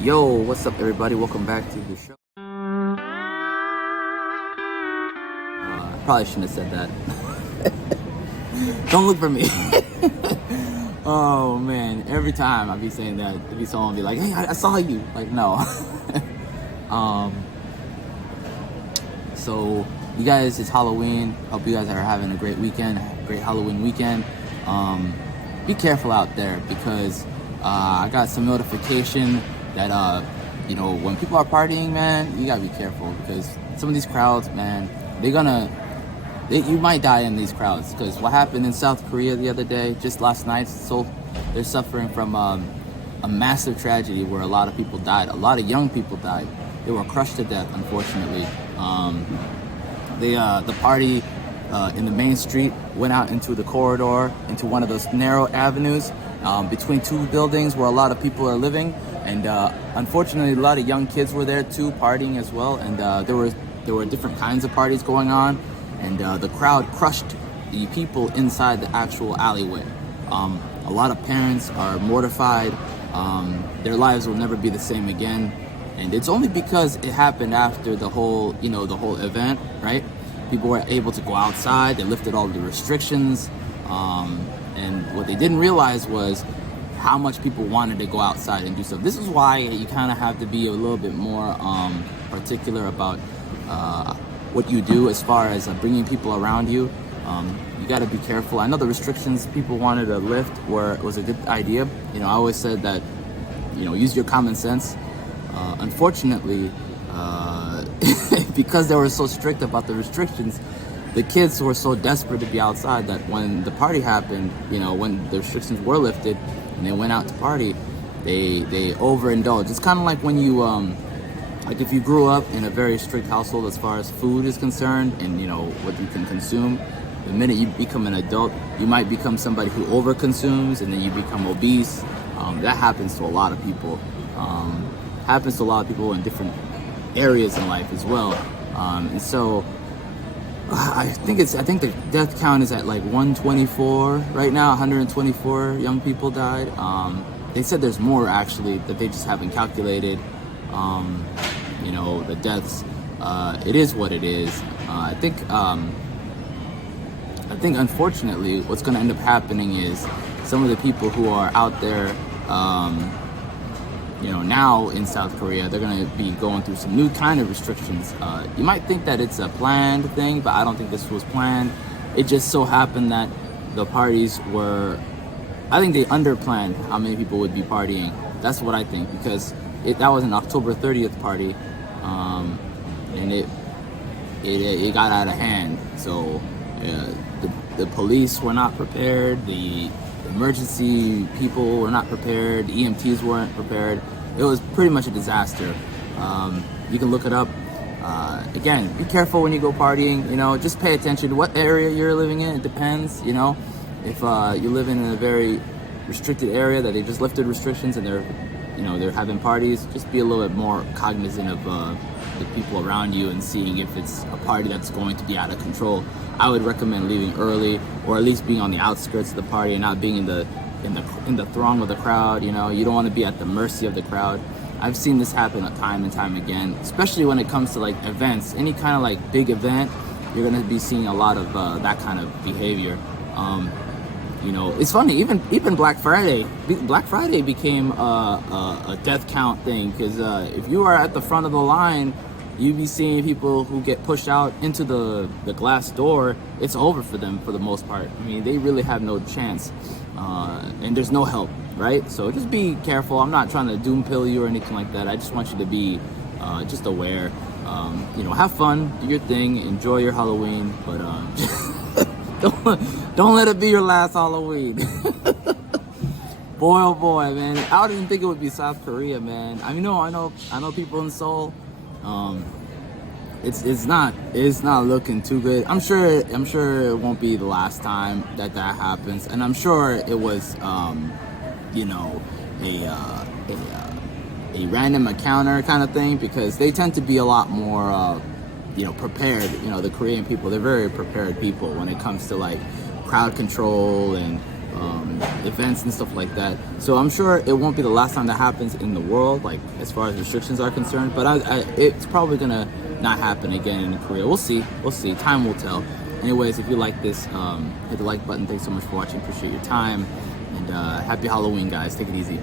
Yo, what's up, everybody? Welcome back to the show. Probably shouldn't have said that. Don't look for me. Oh man, every time I be saying that, it be someone be like, "Hey, I saw you." Like, no. um. So, you guys, it's Halloween. Hope you guys are having a great weekend, great Halloween weekend. Be careful out there because I got some notification that when people are partying, man, you gotta be careful because some of these crowds, man, you might die in these crowds. Because what happened in South Korea the other day, just last night, so they're suffering from a massive tragedy where a lot of people died. A lot of young people died. They were crushed to death, unfortunately. The party in the main street went out into the corridor, into one of those narrow avenues between two buildings where a lot of people are living. And unfortunately, a lot of young kids were there too, partying as well. And there were different kinds of parties going on. And the crowd crushed the people inside the actual alleyway. A lot of parents are mortified. Their lives will never be the same again. And it's only because it happened after the whole event, right? People were able to go outside. They lifted all the restrictions. And what they didn't realize was how much people wanted to go outside and do stuff. This is why you kind of have to be a little bit more particular about what you do as far as bringing people around you. You got to be careful. I know the restrictions people wanted to lift was a good idea. I always said that, use your common sense. Unfortunately, because they were so strict about the restrictions, the kids were so desperate to be outside that when the party happened, when the restrictions were lifted and they went out to party, they overindulged. It's kind of like when you like if you grew up in a very strict household as far as food is concerned and what you can consume. The minute you become an adult, you might become somebody who overconsumes and then you become obese. That happens to a lot of people. Happens to a lot of people in different areas in life as well. And so I think the death count is at like 124 right now. 124 young people died. They said there's more actually that they just haven't calculated. The deaths. It is what it is. I think unfortunately what's going to end up happening is some of the people who are out there now in South Korea, they're going to be going through some new kind of restrictions. You might think that it's a planned thing, but I don't think this was planned. It just so happened that the parties I think they underplanned how many people would be partying. That's what I think, because that was an October 30th party, and it got out of hand. So the police were not prepared, the emergency people were not prepared, the EMTs weren't prepared. It was pretty much a disaster. You can look it up. Again, be careful when you go partying. Just pay attention to what area you're living in. It depends. If you live in a very restricted area that they just lifted restrictions and they're having parties, just be a little bit more cognizant of the people around you and seeing if it's a party that's going to be out of control. I would recommend leaving early, or at least being on the outskirts of the party and not being in the throng of the crowd. You don't want to be at the mercy of the crowd. I've seen this happen time and time again, especially when it comes to like events. Any kind of like big event, you're going to be seeing a lot of that kind of behavior. It's funny, even Black Friday became a death count thing, because if you are at the front of the line, you be seeing people who get pushed out into the glass door. It's over for them for the most part. I mean, they really have no chance, and there's no help, right? So just be careful. I'm not trying to doom pill you or anything like that. I just want you to be just aware. Have fun, do your thing, enjoy your Halloween, but don't let it be your last Halloween. Boy, oh boy, man! I didn't think it would be South Korea, man. I know people in Seoul. It's not looking too good. I'm sure it won't be the last time that happens, and I'm sure it was a random encounter kind of thing, because they tend to be a lot more prepared. The Korean people, they're very prepared people when it comes to like crowd control and events and stuff like that. So I'm sure it won't be the last time that happens in the world, like as far as restrictions are concerned. But it's probably gonna not happen again in Korea. We'll see. Time will tell. Anyways, if you like this, hit the like button. Thanks so much for watching. Appreciate your time, and happy Halloween, guys. Take it easy.